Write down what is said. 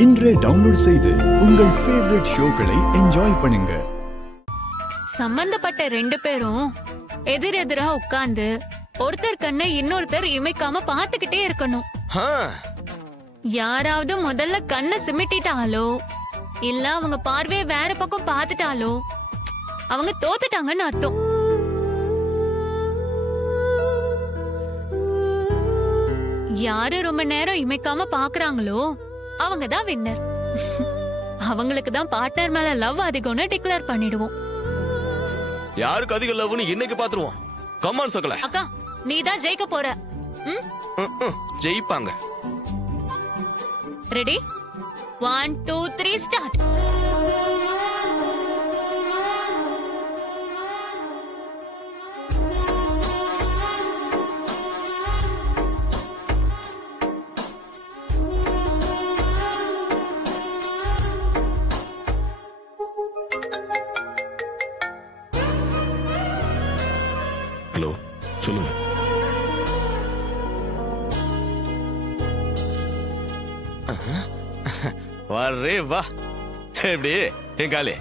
இன்றே டவுன்லோட் செய்து உங்கள் ஃபேவரட் ஷோக்களை என்ஜாய் பண்ணுங்க. சம்பந்தப்பட்ட 2 பேரும் எதிரெதிரா உட்கார்ந்து ஒருத்தர் கண்ணை இன்னொருத்தர் இமைக்காம பாத்துக்கிட்டே இருக்கணும். யாராவது முதல்ல கண்ணை சிமிட்டிட்டாலோ இல்ல அவங்க பார்வையை வேற பக்கம் பாத்துட்டாலோ அவங்க தோத்துட்டாங்கன்னு அர்த்தம். யாரு ரொம்ப நேரம் இமைக்காம பாக்குறாங்களோ அவங்க தான் வின்னர். அவங்களுக்கு தான் பார்ட்னர் மேல லவ் அதிகம்னு டிக்ளேர் பண்ணிடுவோம். யாருக்கு அதிக லவ்னு இன்னைக்கு பாத்துருவோம். கமான் சகல. அக்கா நீ தான் ஜெயிக்க போற. ஜெயிப்பாங்க. Ready 1 2 3 start. ஹலோ சொல்லுங்க. வரே வா. எப்படி என் காலே